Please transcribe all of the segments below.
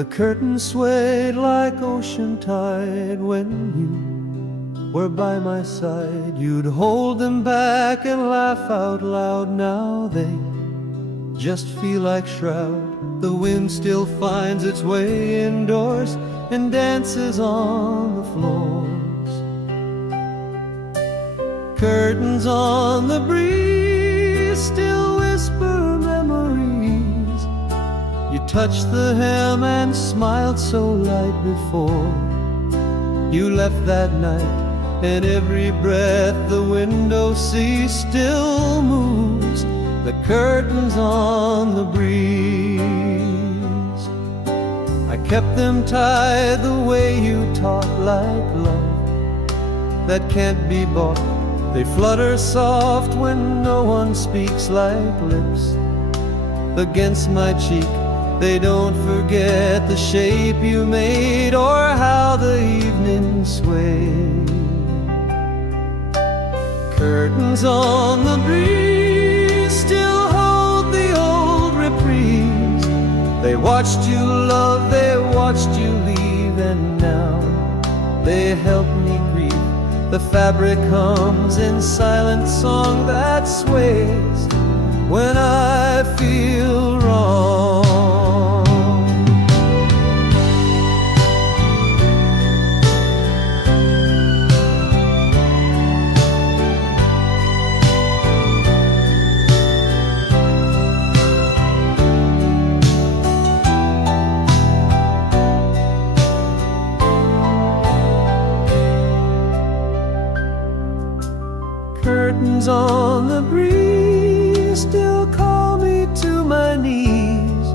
The curtain swayed like ocean tide. When you were by my side, you'd hold them back and laugh out loud. Now they just feel like shroud. The wind still finds its way indoors and dances on the floors. Curtains on the breeze still whisper memories. You touched the hem and smiled so light before you left that night, and every breath the window sees still moves the curtains on the breeze. I kept them tied the way you taught, like love that can't be bought. They flutter soft when no one speaks, like lips against my cheek. They don't forget the shape you made or how the evening swayed. Curtains on the breeze still hold the old reprise. They watched you love, they watched you leave, and now they help me grieve. The fabric hums in silent song that sways when I feel wrong. Curtains on the breeze still call me to my knees.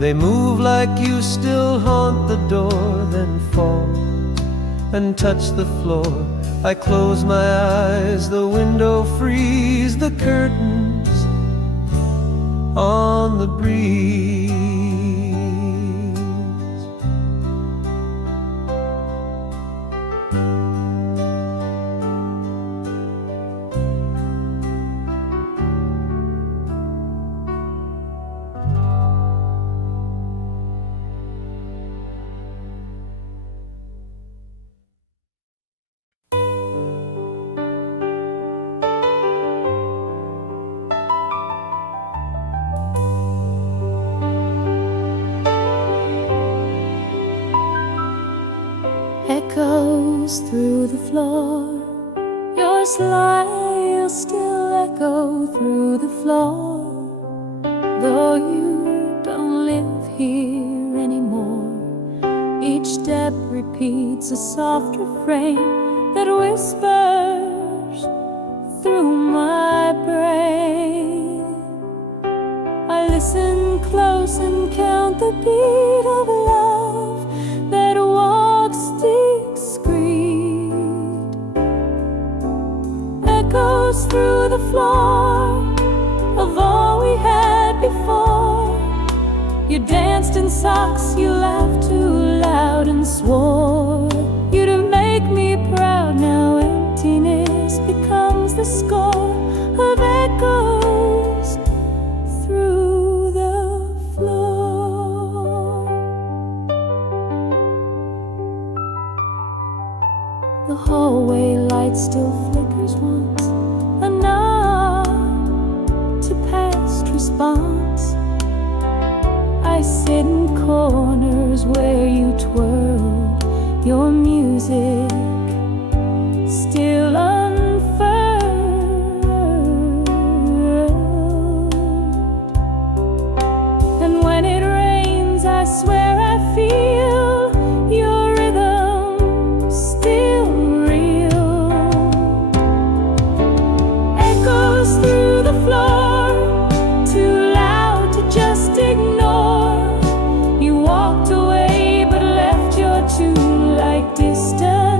They move like you still haunt the door, then fall and touch the floor. I close my eyes, the window frees. The curtains on the breeze. Echoes through the floor, your smile still echo through the floor. Though you don't live here anymore, each step repeats a soft refrain that whispers through my brain. I listen close and count the beat of love that walks discreet, echoes through the floor of all we had before. You danced in socks, you laughed too loud and swore you'd make me proud. Now emptiness becomes the score of echoes through the floor. The hallway light still flickers once, a nod to past response. I sit in corners where you twirled your music, still unfurled. And when it rains, I swear I feel your rhythm still real. Echoes through the floor, too loud to just ignore. You walked away but left your tune like distance.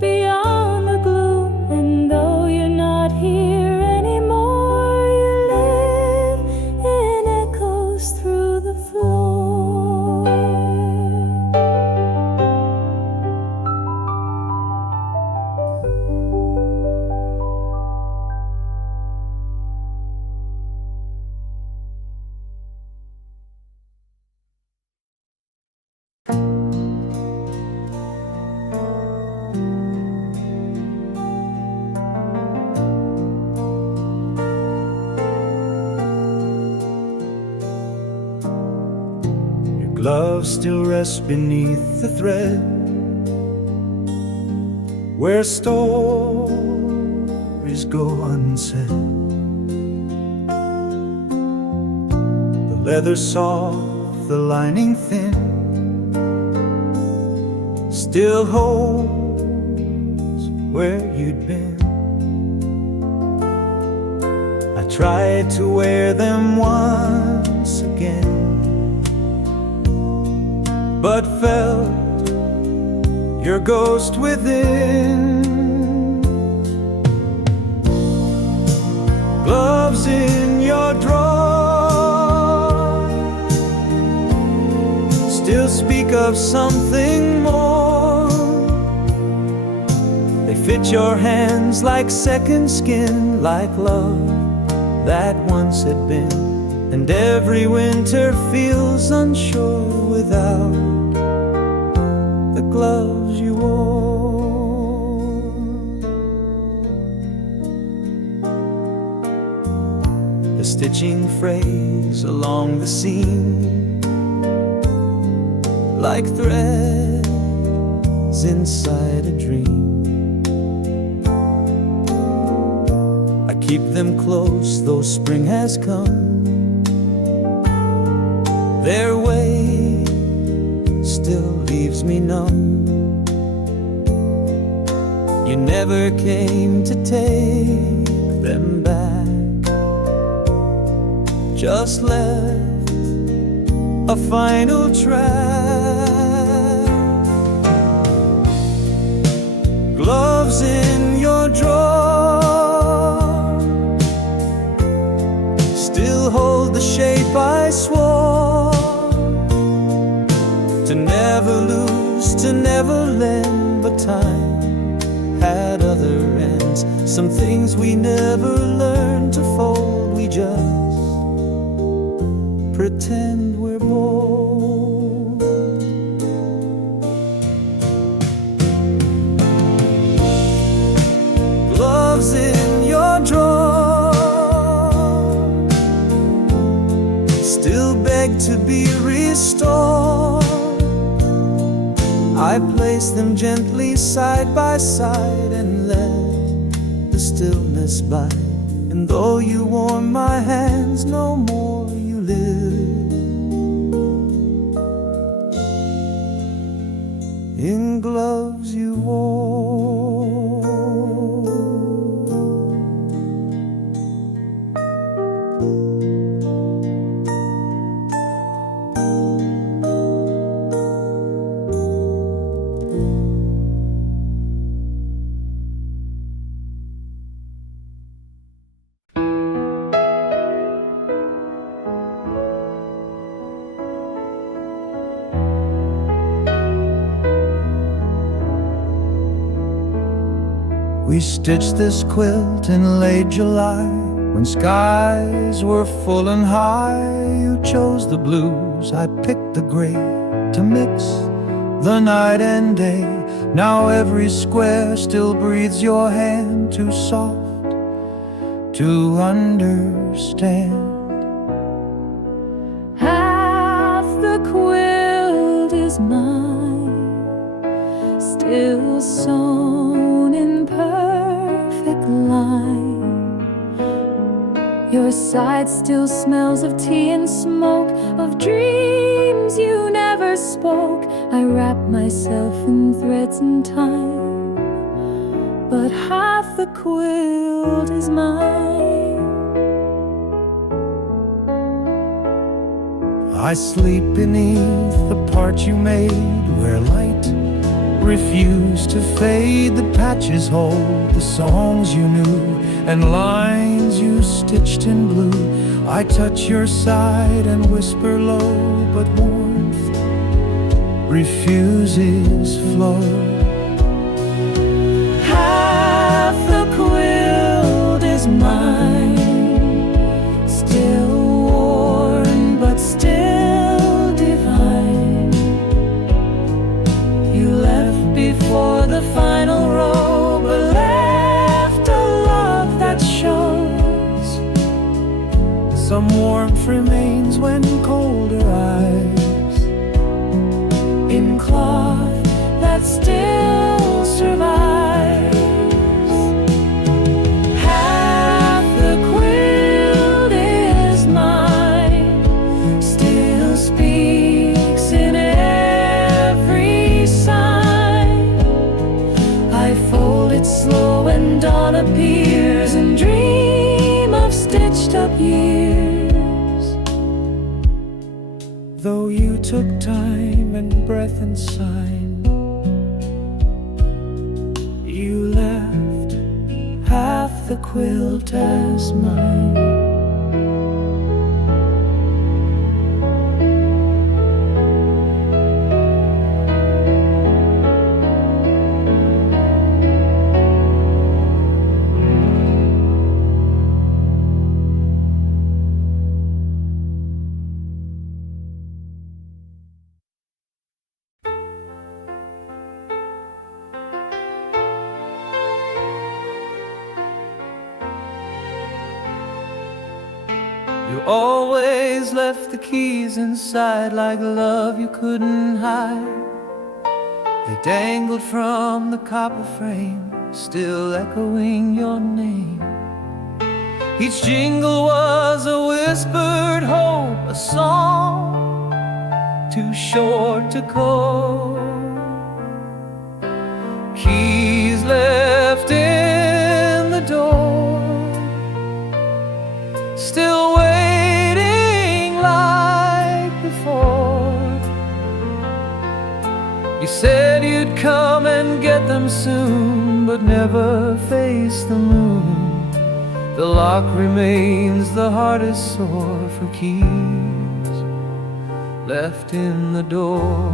beyond the gloom. And though you're not here anymore, you live in echoes through the floor. Love still rests beneath the thread where stories go unsaid. The leather soft, the lining thin, still holds where you'd been. I tried to wear them once again, but felt your ghost within. Gloves in your drawer still speak of something more. They fit your hands like second skin, like love that once had been. And every winter feels unsure without the gloves you wore. The stitching frays along the seam, like threads inside a dream. I keep them close though spring has come. Their way still leaves me numb. You never came to take them back, just left a final track. Gloves in your drawer still hold the shape I swore to never lose, to never lend. But time had other ends. Some things we never learned to fold. We just pretend we're bold. Gloves in your drawer still beg to be restored. I place them gently side by side and let the stillness bite. And though you warm my hands, no more you live in gloves you wore. We stitched this quilt in late July, when skies were full and high. You chose the blues, I picked the gray, to mix the night and day. Now every square still breathes your hand, too soft to understand. Half the quilt is mine, still sewn in perfect line. Your side still smells of tea and smoke, of dreams you never spoke. I wrap myself in threads and time, but half the quilt is mine. I sleep beneath the part you made, where light refuse to fade. The patches hold the songs you knew and lines you stitched in blue. I touch your side and whisper low, but warmth refuses flow. Half the quilt is mine, still worn but still divine. You left before the final row, but left a love that shows. Some warmth remains when colder eyes, in cloth that still survives. Half the quilt is mine, still speaks in every sign. I fold it slow when dawn appears and dream of stitched up years. Though you took time and breath and sign, you left half the quilt as mine. You always left the keys inside like love you couldn't hide. They dangled from the copper frame, still echoing your name. Each jingle was a whispered hope, a song too short to call. Keys left in the door, still waiting like before. You said you'd come and get them soon, but never face the moon. The lock remains the hardest sore for keys left in the door.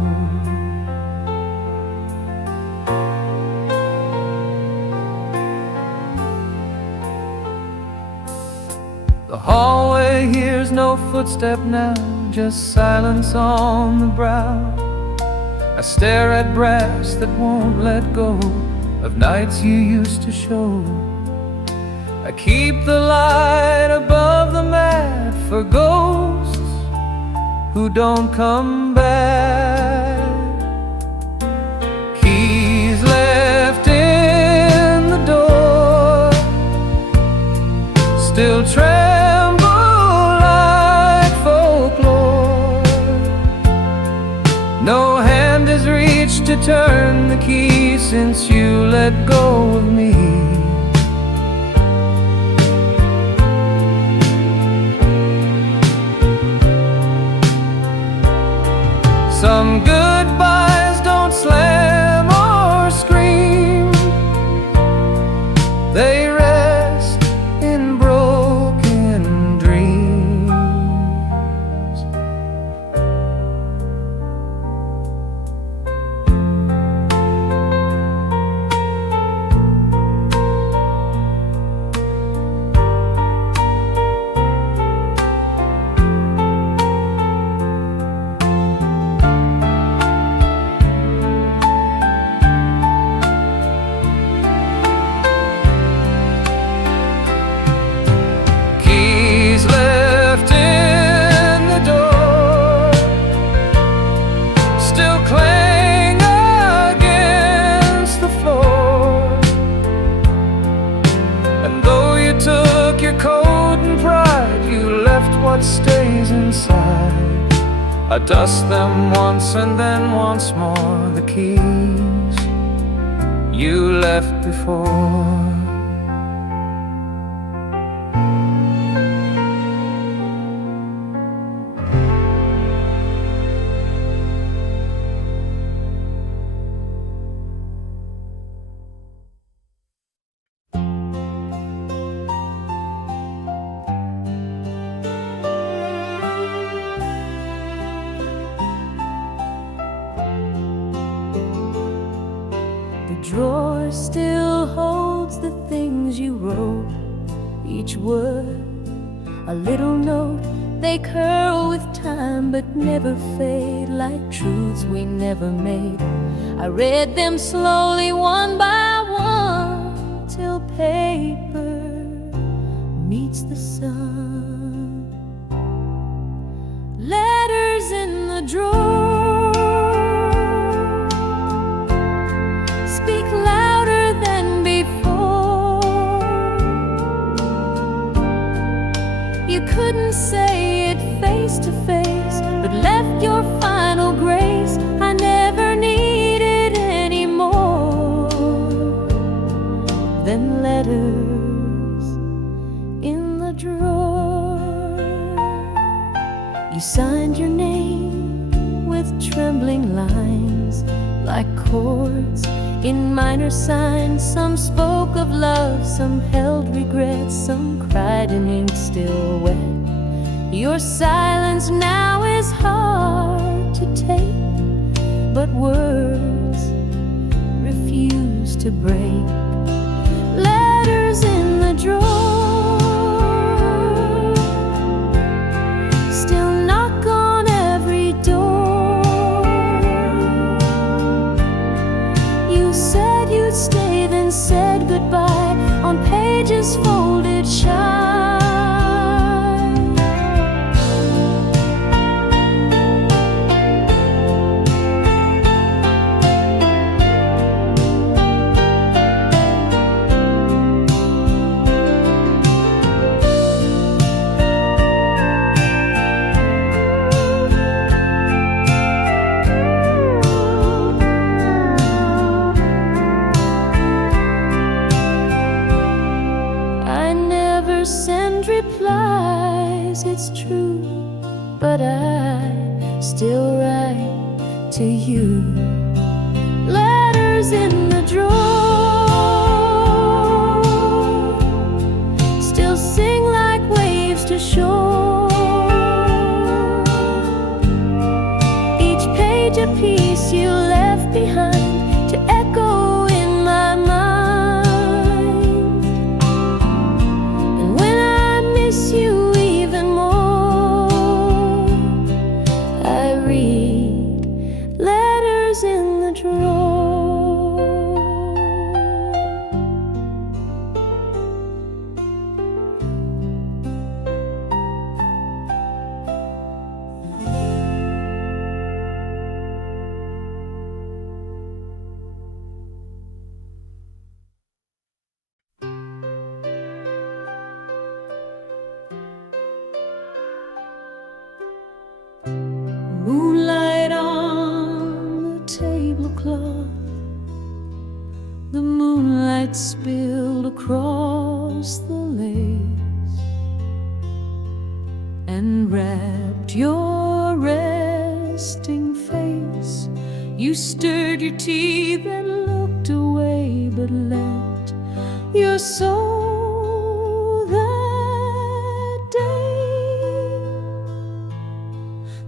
The hallway hears no footstep now, just silence on the brow. I stare at brass that won't let go of nights you used to show. I keep the light above the mat for ghosts who don't come back. Keys left in the door, still tremble like folklore. No hand has reached to turn the key since you let go of me. Some goodbyes don't slam or scream, they rest in broken dreams. What stays inside, I dust them once and then once more. The keys you left before. still holds the things you wrote. Each word, a little note. They curl with time but never fade, like truths we never made. I read them slowly one by one, till paper meets the sun. Letters in the drawer speak louder than before. You couldn't say it face to face, but left your final grace. I never needed any more than letters in the drawer. You signed your name with trembling lines, like chords in minor signs. Some spoke of love, some held regrets, some cried in ink still wet. Your silence now is hard to take, but words refuse to break. Letters in the drawer still knock on every door. You said you'd stay, then said goodbye on pages folded shy. Send replies, it's true, but I still write to you. Letters in the drawer still sing like waves to shore. Each page a piece you left behind to echo in my mind. You even more, I read letters in the drawer. Moonlight on the tablecloth, the moonlight spilled across the lace and wrapped your resting face. You stirred your tea, then looked away, but let your soul that day.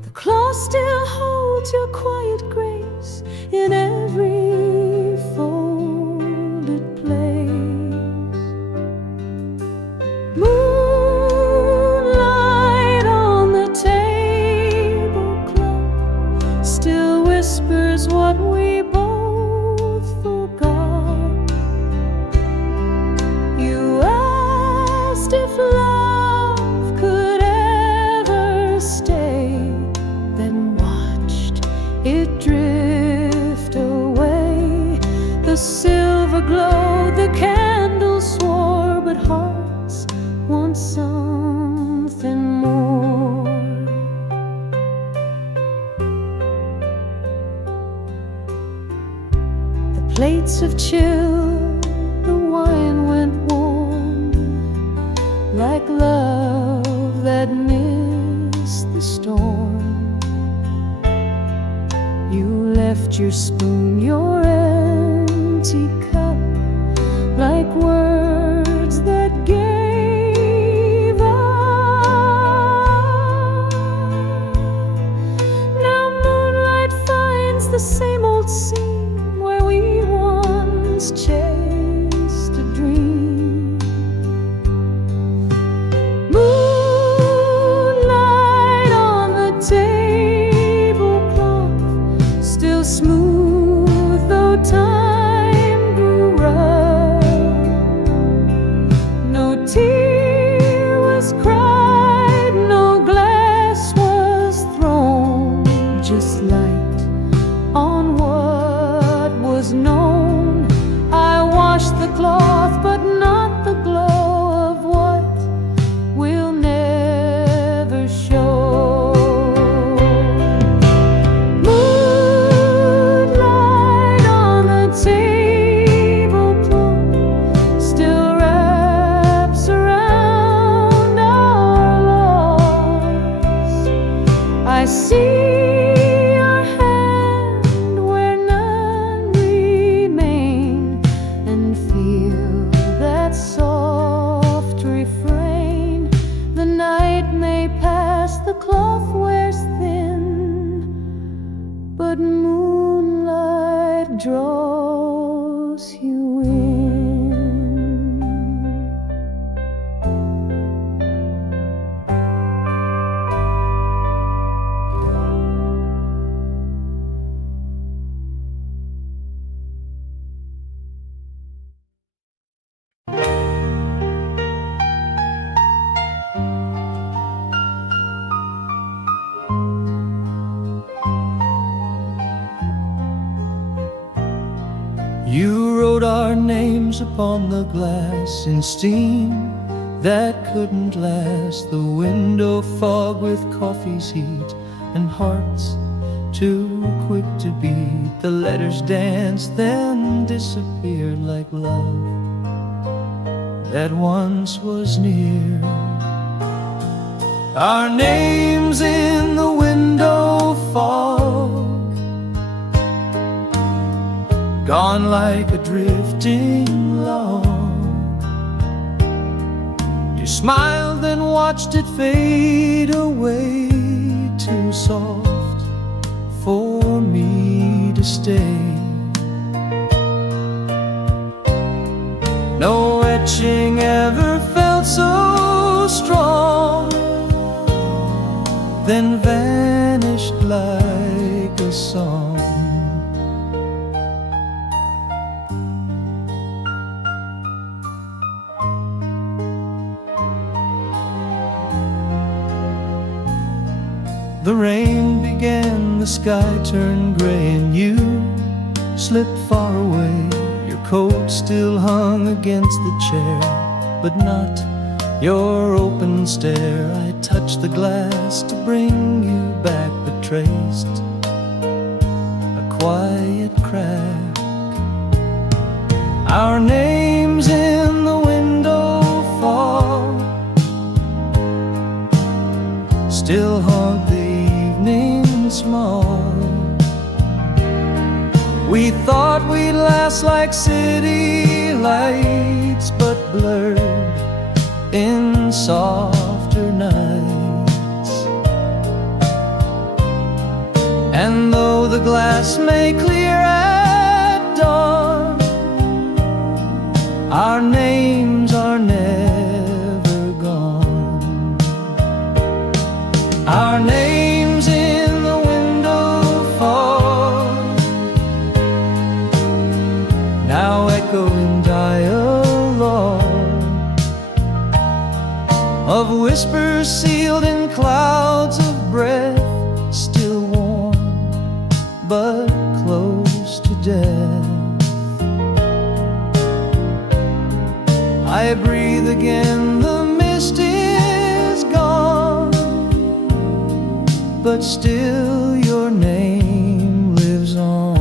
The cloth still holds your quiet grace in every folded place. Moonlight on the tablecloth still whispers what we both forgot. You asked if love could ever stay, then watched it drift away. The silver glowed, the candles swore, but hearts want something more. The plates have chilled, the wine went warm, like love that missed the storm. You left your spoon, your empty cup, like words that gave up. Now moonlight finds the same old scene where we once chased names upon the glass in steam that couldn't last. The window fog with coffee's heat and hearts too quick to beat. The letters danced, then disappeared like love that once was near. Our names in the window fog, gone like a drifting log. You smiled and watched it fade away, too soft for me to stay. No etching ever felt so strong, then vanished like a song. The rain began, the sky turned gray, and you slipped far away. Your coat still hung against the chair, but not your open stare. I touched the glass to bring you back, but traced a quiet crack. Our names in the window fog still haunt the evening smog. We thought we'd last like city lights, but blurred in softer nights. And though the glass may clear at dawn, our names are never gone. Our names in the window fog now echo in dialogue of whispers sealed in clouds of breath, still warm but close to death. I breathe again, the mist is gone, but still your name lives on.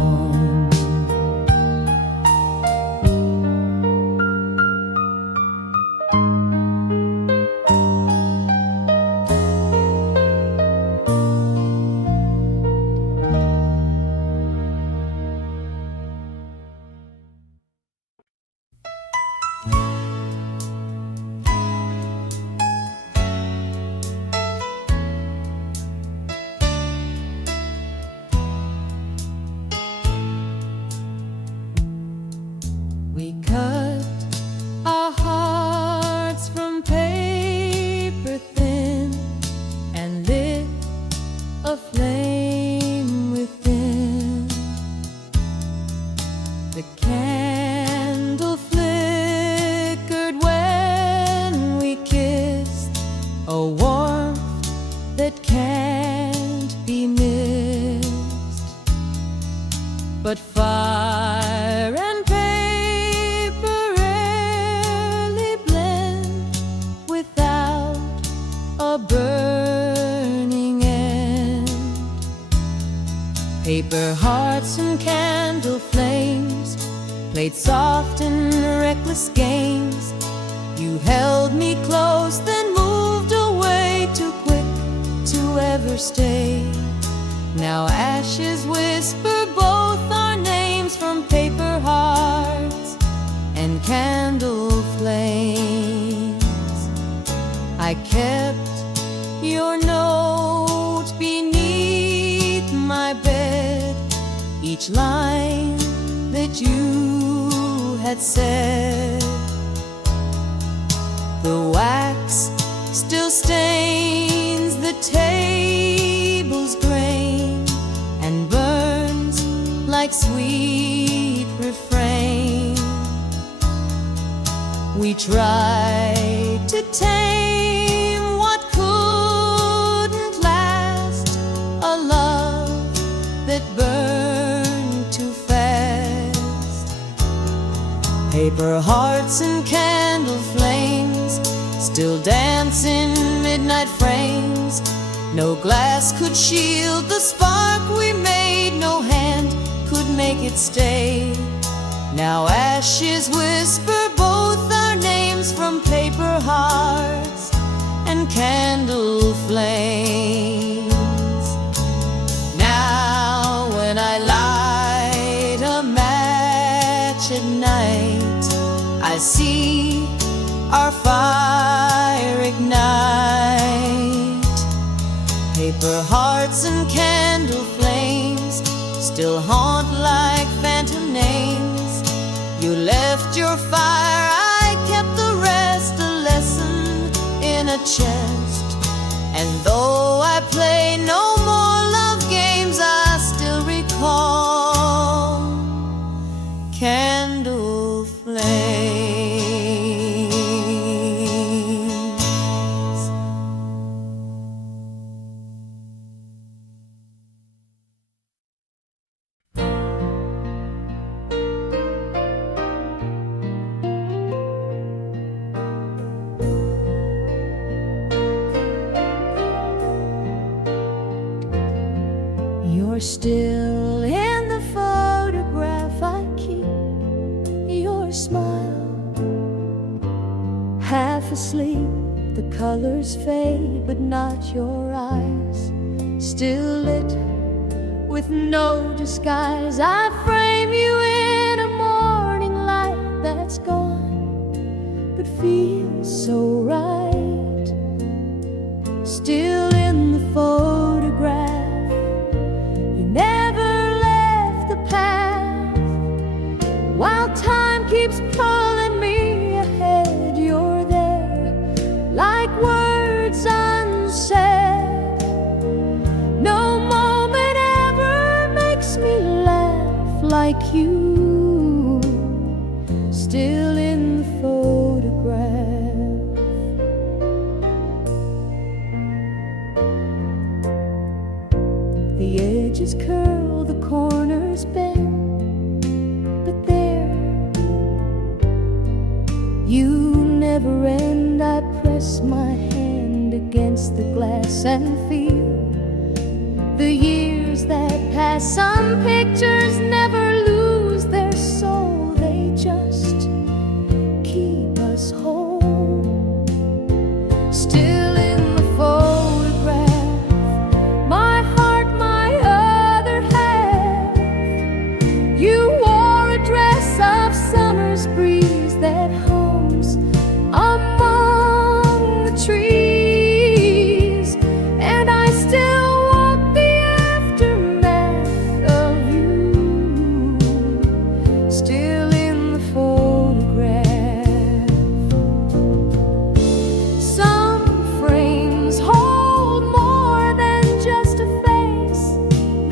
We cut our hearts from paper thin and lit a flame within. The candle flickered when we kissed, a warmth that can't be missed. But fire and paper rarely blend without a burning end. Paper hearts and candle flames played soft and reckless games. You held me close, then moved away, too quick to ever stay. Now ashes whisper both our names from paper hearts and candle flames. I kept your note beneath my bed, each line that you had said. The wax still stains the table's grain and burns like sweet refrain. We tried to tame what couldn't last, a love that burned too fast. Paper hearts and candle flames still dance in midnight frames. No glass could shield the spark we made, no hand could make it stay. Now ashes whisper both our names from paper hearts and candle flames. Now when I light a match at night, I see our fire ignite. Paper hearts and candle flames still haunt like phantom names. You left your fire, I kept the rest, a lesson in a chest. And though I play no more love games, I still recall candle flames. You're still in the photograph I keep. Your smile, half asleep, the colors fade, but not your eyes. Still lit with no disguise, I frame you in a morning light that's gone, but feels so right. Still in the photograph, never left the path. While time keeps pulling me ahead, you're there like words unsaid. No moment ever makes me laugh like you. Still in the photograph. The edges curl, the corners bend, but there you never end. I press my hand against the glass and feel the years that pass. Some pictures never lose their soul, they just keep us whole. Still in the photograph, my heart, my other half. You wore a dress of summer's breeze that hums among the trees, and I still walk the aftermath of you. Still in the photograph. Some frames hold more than just a face.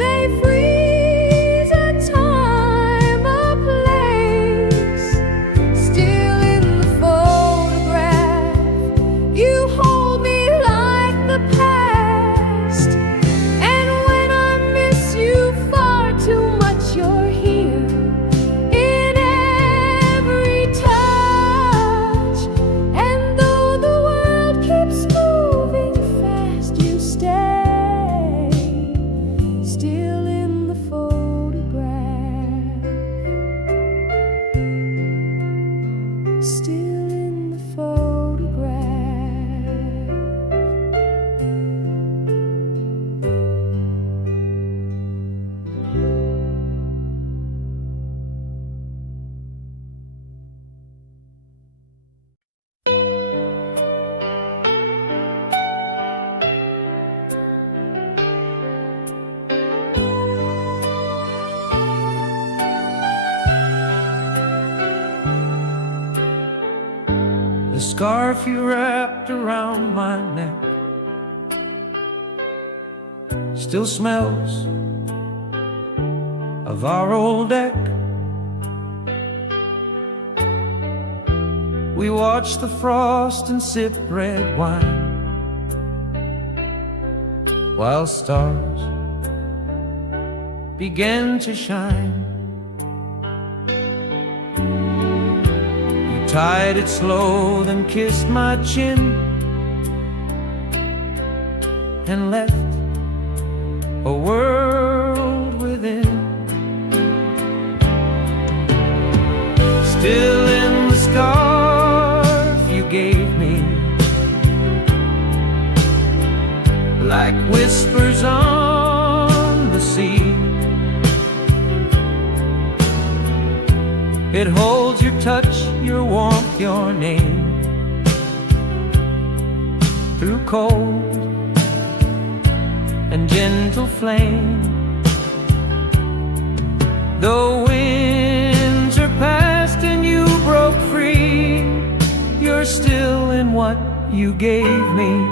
They freeze a time, a place. Still in the photograph, you hold me like the past. And when I miss you far too much, you're here in every touch. And though the world keeps moving fast, you stay still in the photograph. Still in the photograph. The scarf you wrapped around my neck still smells of our old deck. We watch the frost and sip red wine while stars begin to shine. tied it slow, then kissed my chin and left a world within. Still in the scarf you gave me, like whispers on the sea. It holds your touch, your warmth, your name, through cold and gentle flame. The winds are past and you broke free, you're still in what you gave me.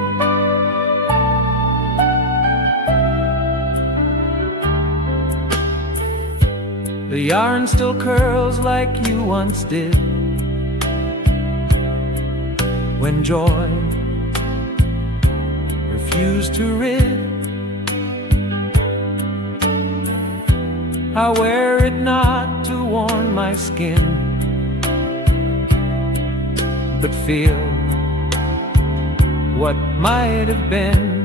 The yarn still curls like you once did, when joy refused to rid. I wear it not to warm my skin, but feel what might have been.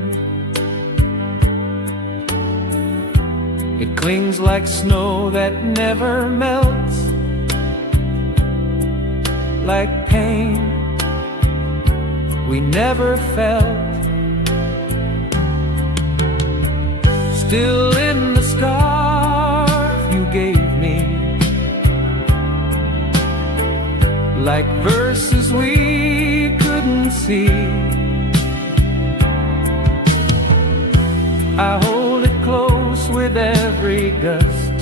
It clings like snow that never melts, like pain we never felt. Still in the scarf you gave me, like verses we couldn't see. I hold it close with every gust,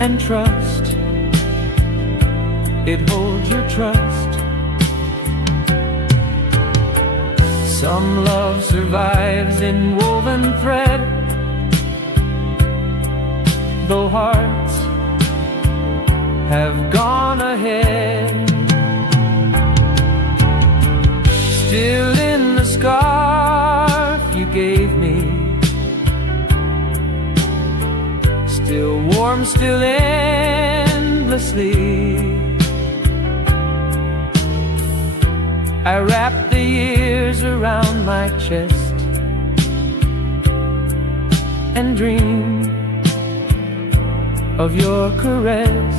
and trust it holds your trust. Some love survives in woven thread, though hearts have gone ahead. Still in the scarf you gave me, still warm, still endlessly. I wrap the years around my chest and dream of your caress.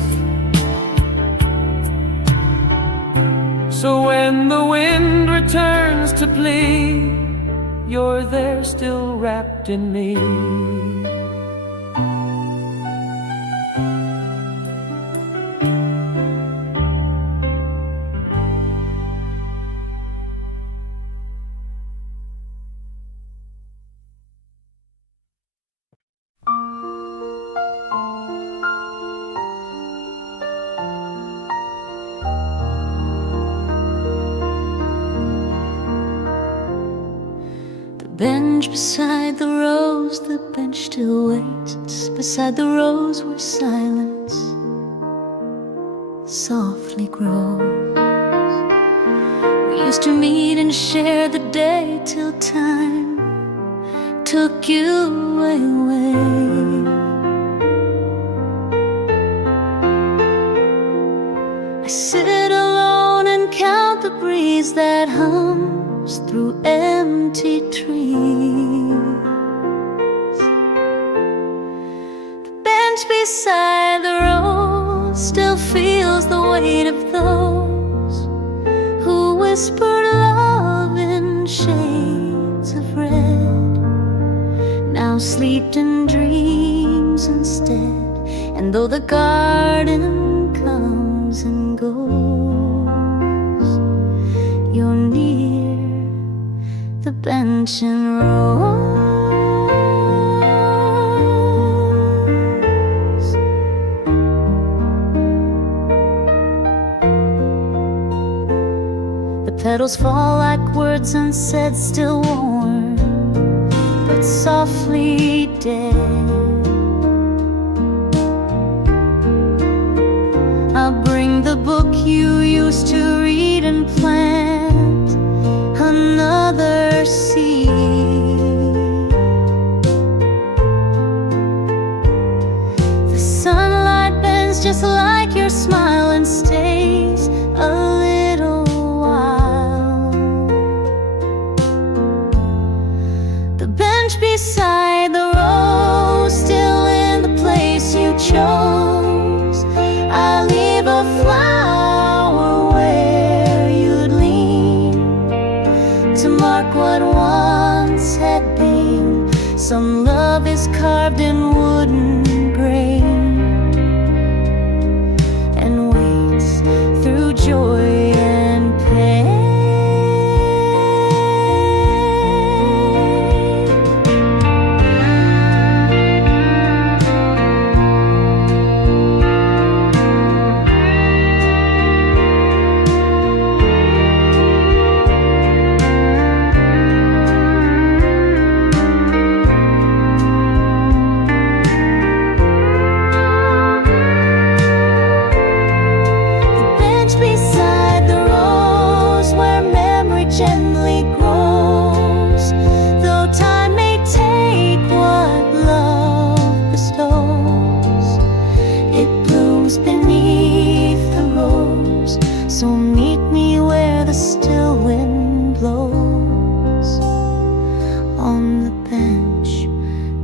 So when the wind returns to plea, you're there still wrapped in me. Bench beside the rose, the bench still waits. Beside the rose where silence softly grows. We used to meet and share the day till time took you away. I sit alone and count the breeze that hums through empty trees. The bench beside the road still feels the weight of those who whispered love in shades of red, now sleep in dreams instead. And though the garden comes and goes, you're near the bench and rose. The petals fall like words unsaid, still warm but softly dead. I'll bring the book you used to read and plant another seed. The sunlight bends just like your smile and once had been. Some love is carved in wooden grain and waits through joy and pain. Gently grows, though time may take what love bestows. It blooms beneath the rose, so meet me where the still wind blows, on the bench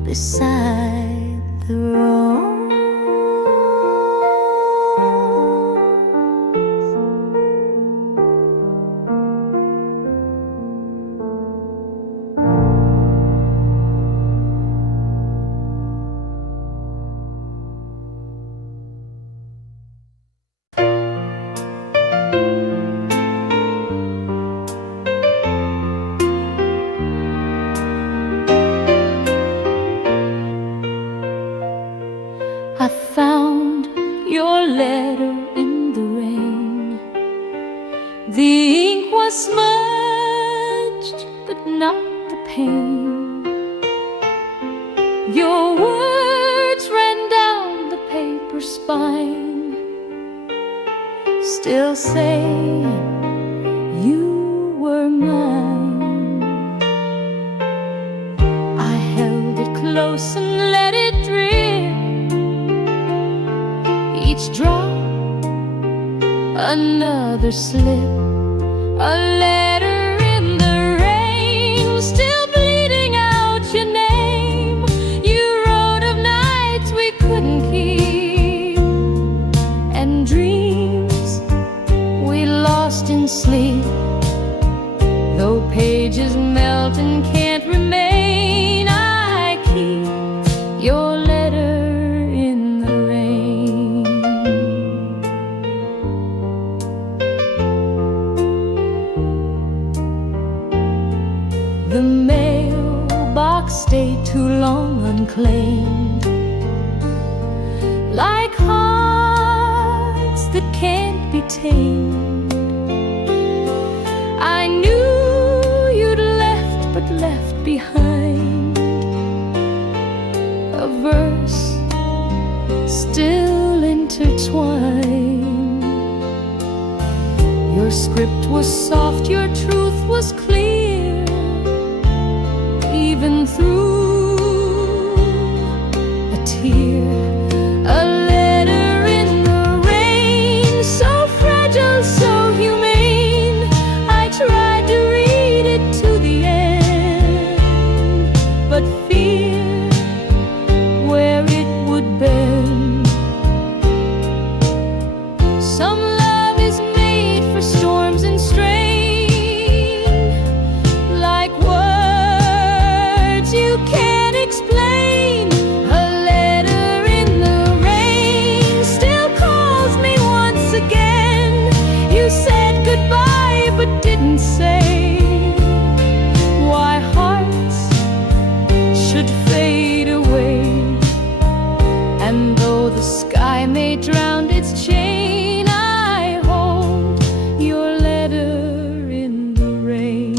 beside the road. I found your letter in the rain. The ink was smudged, but not the pain. Your words ran down the paper spine, still saying you were mine. I held it close and let it drip, each drop another slip, a letter in the rain, still bleeding out your name. You wrote of nights we couldn't keep, and dreams we lost in sleep, though pages melt and can't remain. I keep your letter in the rain. The mailbox stayed too long unclaimed, like hearts that can't be tamed. I knew you'd left, but left behind a verse still intertwined. Your script was soft, your truth was clear, even through a tear. A letter in the rain, so fragile, so humane. I tried to read it to the end, but fear where it would bend. Some love is made for storms and strain, like words you can't explain. A letter in the rain still calls me once again. You said goodbye but didn't say why hearts should fade away. And though the sky may drown its chain, I hold your letter in the rain.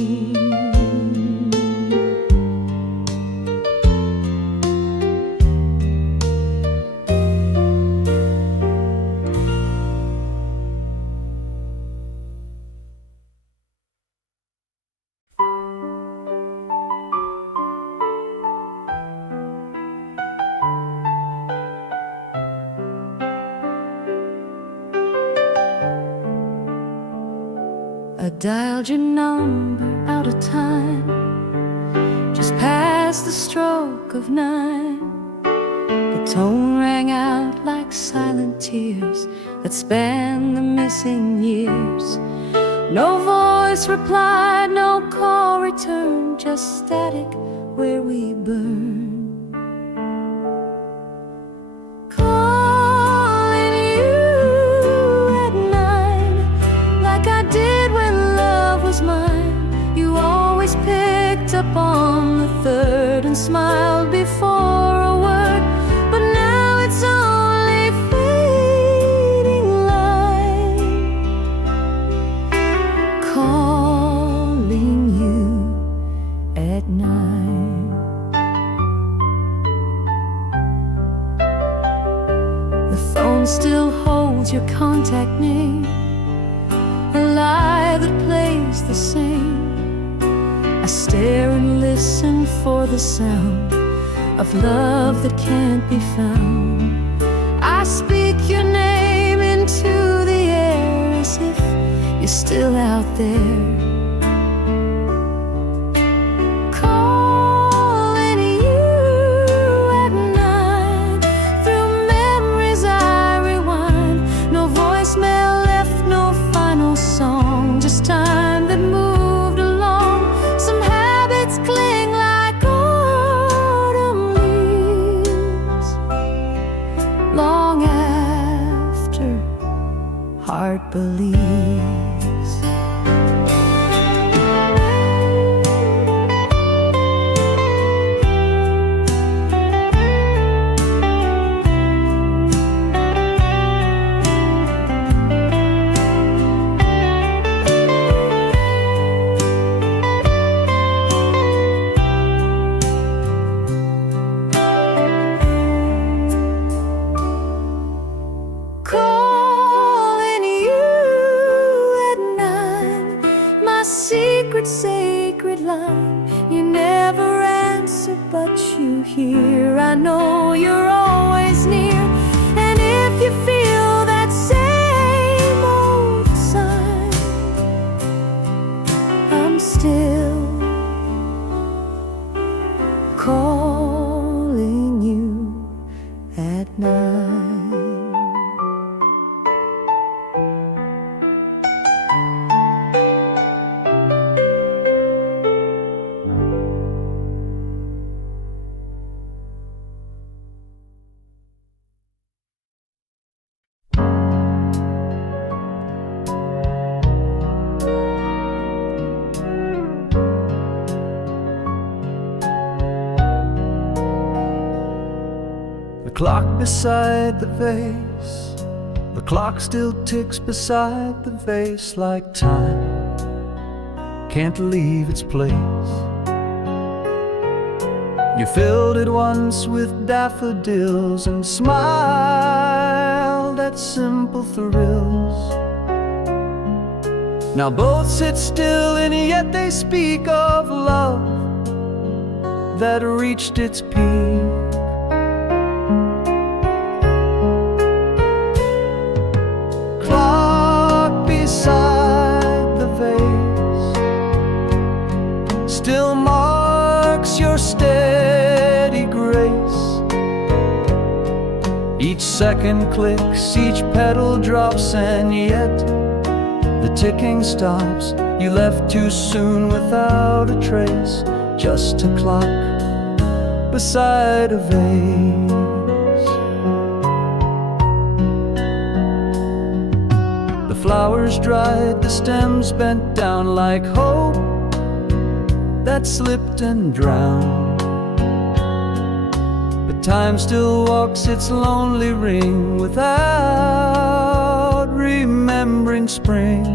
I dialed your number out of time, just past the stroke of 9. The tone rang out like silent tears that span the missing years. No voice voice replied, no call returned, just static where we burn. Calling you at night, like I did when love was mine. You always picked up on the third and smiled before a word, but now it's only fading light. Calling you at night. The phone still holds your contact name, a lie that plays the same. I stare and listen for the sound of love that can't be found. I speak your name into the air as if you're still out there. Calling you at night, through memories I rewind. No voicemail left, no final song, just time that moved along. Some habits cling like autumn leaves, long after heart believes. Calling you at night, my secret sacred line. You never answer, but you hear. I know you're always near. And if you feel that same old sign, I'm still calling you at night. The clock beside the vase, the clock still ticks beside the vase like time can't leave its place. You filled it once with daffodils and smiled at simple thrills. Now both sit still and yet they speak of love that reached its peak. Clock beside the vase still marks your steady grace. Each second clicks, each petal drops, and yet the ticking stops. You left too soon without a trace, just a clock beside a vase. The flowers dried, the stems bent down like hope that slipped and drowned. But time still walks its lonely ring without remembering spring.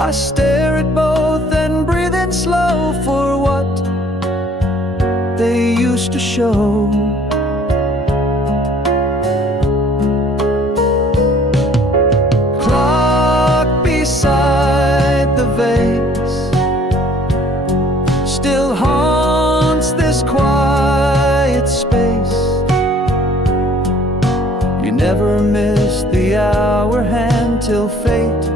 I stare at both and breathe in slow for what they used to show. Clock beside the vase still haunts this quiet space. You never missed the hour hand till fate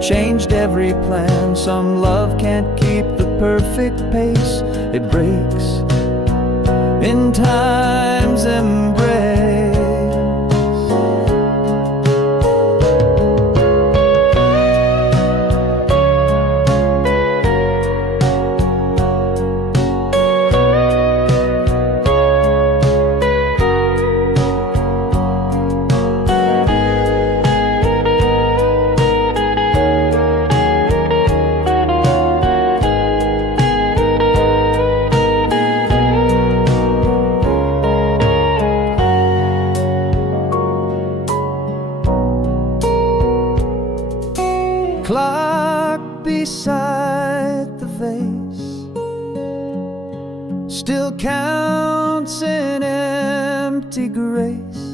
changed every plan. Some love can't keep the perfect pace, it breaks in time's embrace. clock beside the vase still counts in empty grace.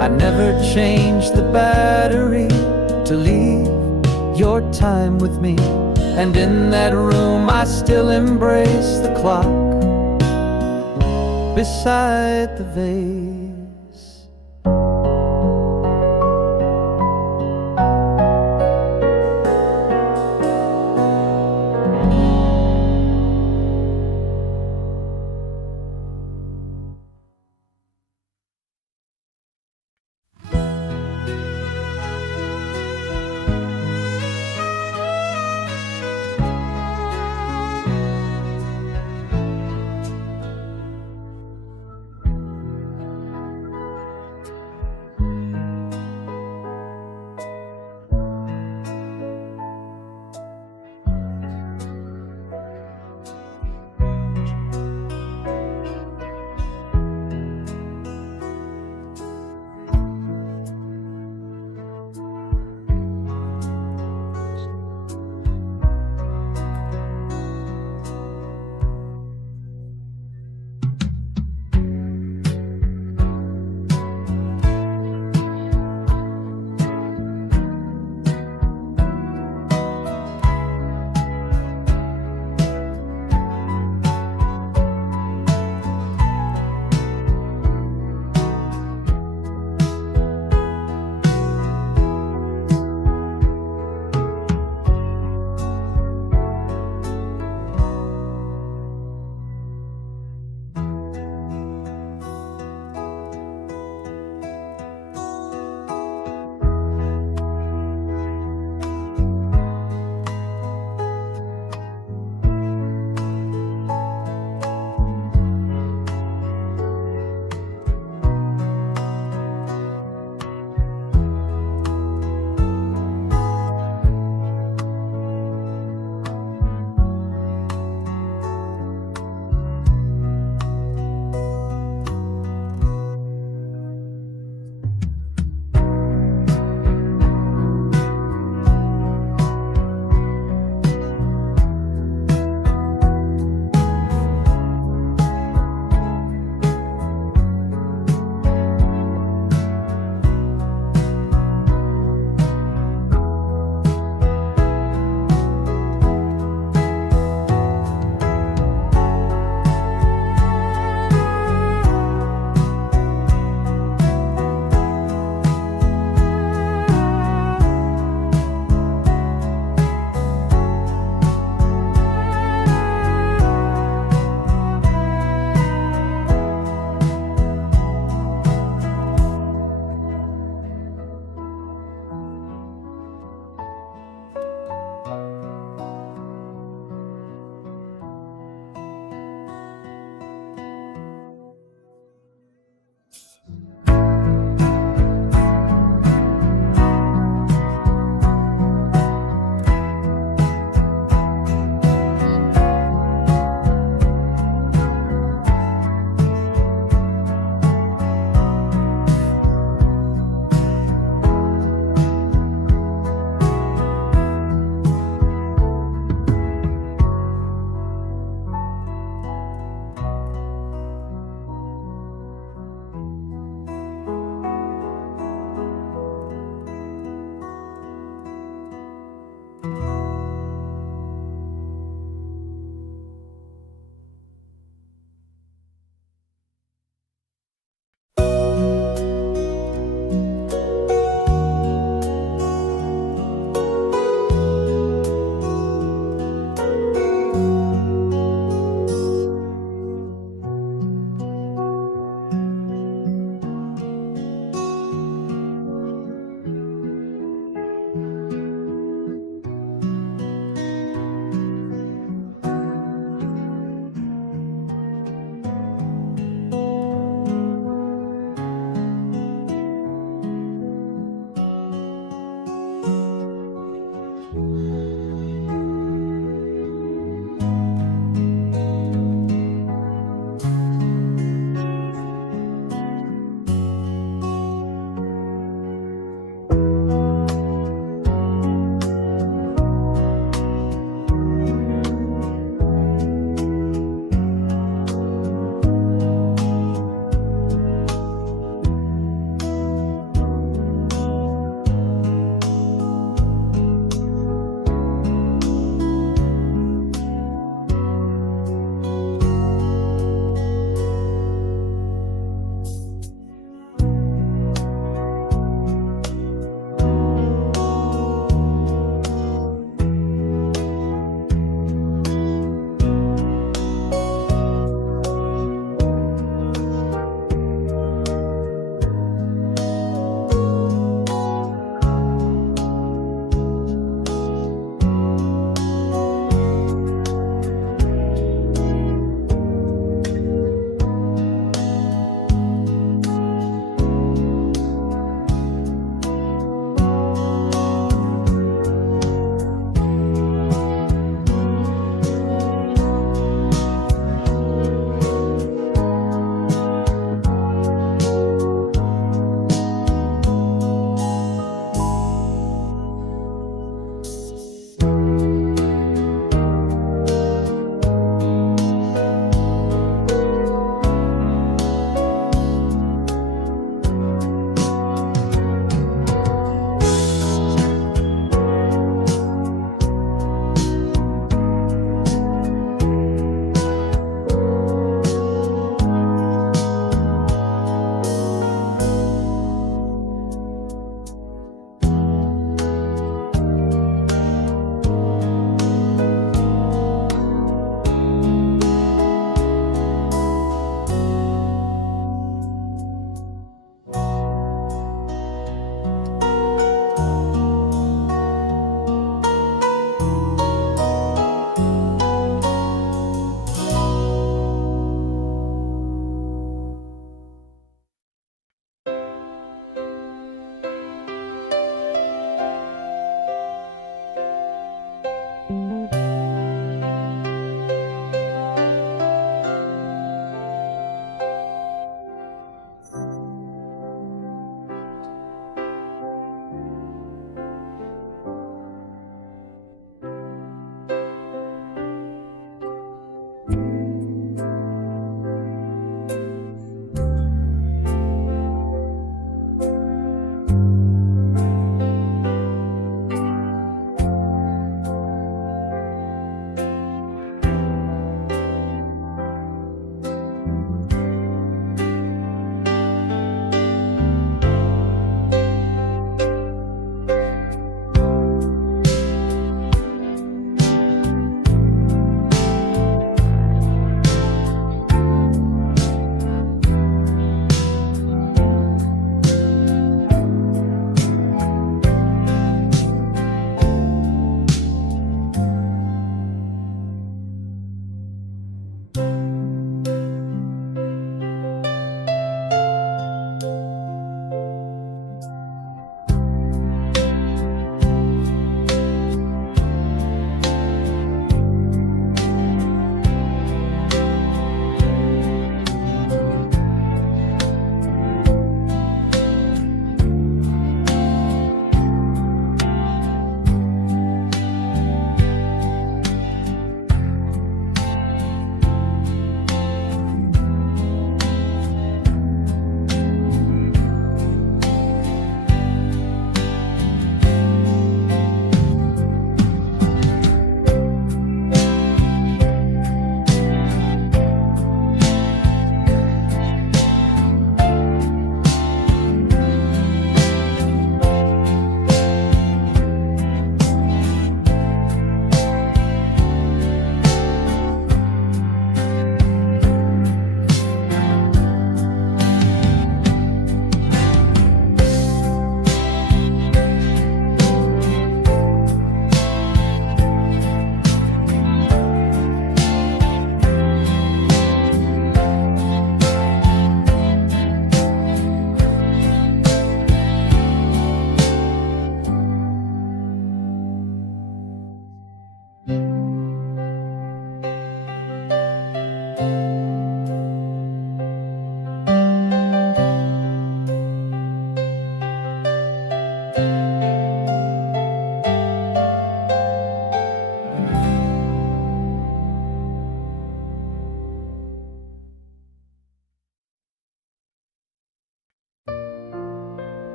I never changed the battery to leave your time with me, and in that room I still embrace the clock beside the vase.